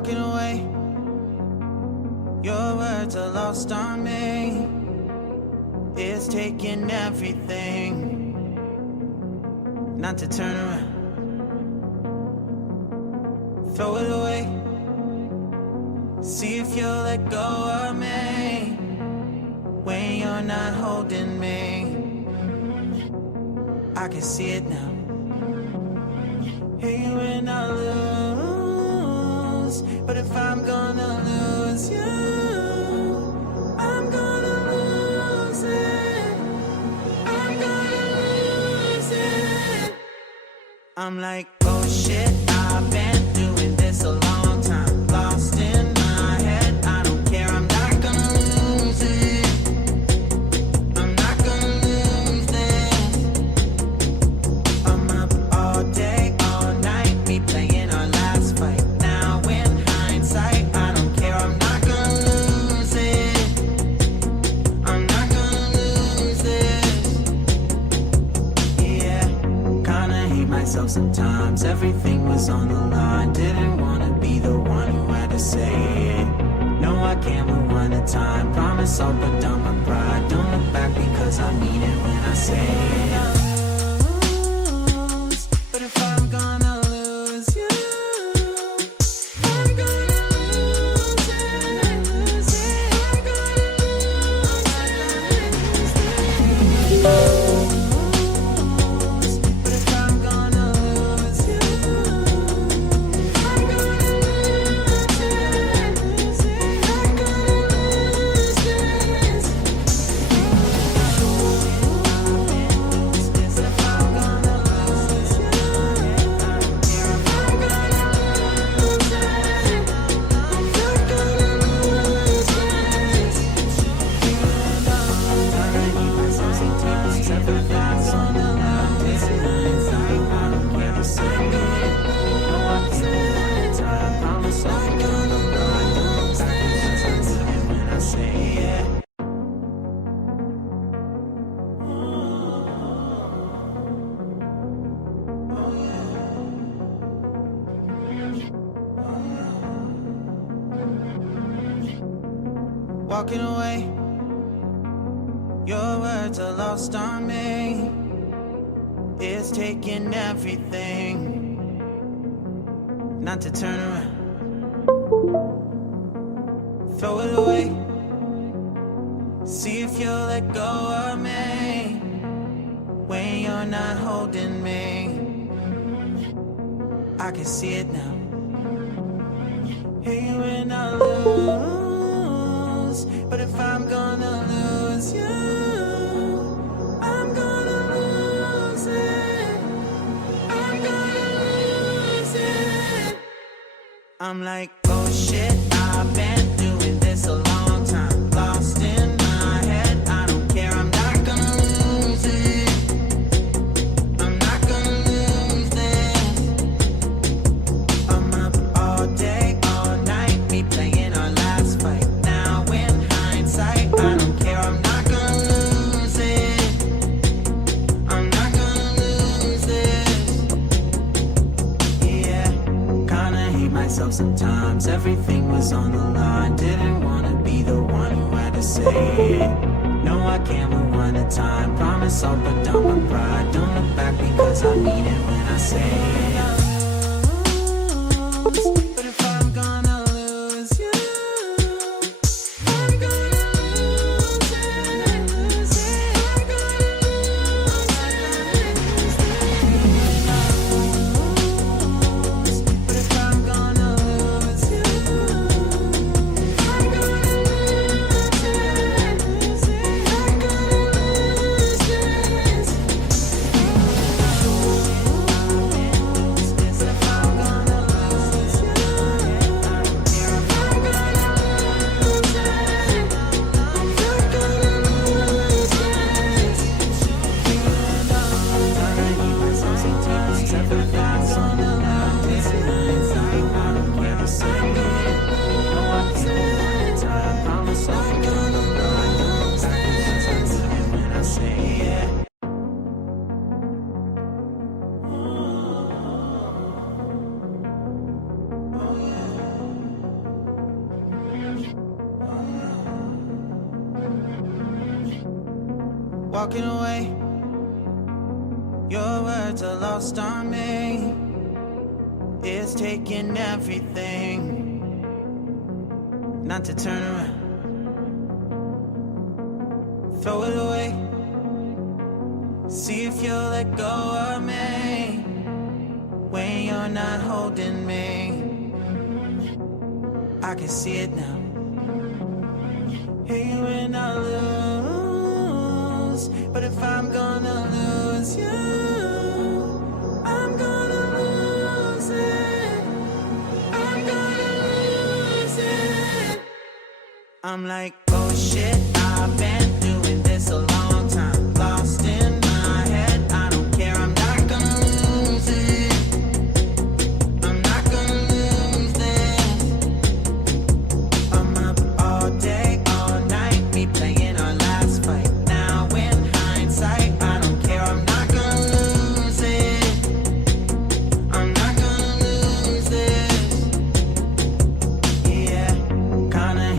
walking away. Your words are lost on me. It's taking everything not to turn around. Throw it away. See if you'll let go of me when you're not holding me. I can see it now. Hey, when I lose, but if I'm gonna lose you, I'm gonna lose it. I'm gonna lose it. I'm like, oh shit, I've been doing this a long time. Lost in my head, I don't care, I'm not gonna lose it. I'm not gonna lose this. I'm up all day, all night, we playing our last fight. Now in hindsight, I don't care, I'm not gonna lose it. I'm not gonna lose this. Yeah, kinda hate myself sometimes. Everything was on the line. Didn't wanna be the one who had to say it. No, I can't rewind the time. Promise I'll put down my pride. Don't look back because I mean it when I say it. But if I'm gonna lose you, I'm gonna lose it. I'm gonna lose it. But if I'm gonna lose you, I'm gonna lose it. I'm gonna lose this. But if I'm gonna lose you, I'm gonna lose it. I'm not gonna lose this. I hate myself sometimes. Everything's on the line. It's hindsight, I don't care to say it. No, I can't rewind the time. Promise I'll put down my pride. Don't look back because I mean it when I say it. Walking away. Your words are lost on me. It's taking everything not to turn around. Throw it away. See if you'll let go of me when you're not holding me. I can see it now. Hey, when I lose, but if I'm gonna lose you, I'm gonna lose it. I'm gonna lose it. I'm like, oh shit, I've been doing this a long time. Lost in my head, I don't care, I'm not gonna lose it. I'm not gonna lose this. I'm up all day, all night, we playing our last fight. Now in hindsight, I don't care, I'm not gonna lose it. I'm not gonna lose this. Yeah, kinda hate myself sometimes. Everything was on the line. Didn't wanna be the one who had to say it. No, I can't rewind the time. Promise I'll put down my pride. Don't look back because I mean it when I say it. But if I'm gonna lose you, I'm gonna lose it. I'm gonna lose it. But if I'm gonna lose you, I'm gonna lose it. I'm gonna lose this. But if I'm gonna lose you, walking away. Your words are lost on me. It's taking everything not to turn around. Throw it away. See if you'll let go of me when you're not holding me. I can see it now. Hey, when I lose, but if I'm gonna lose you, I'm gonna lose it. I'm gonna lose it. I'm like, oh shit, I've been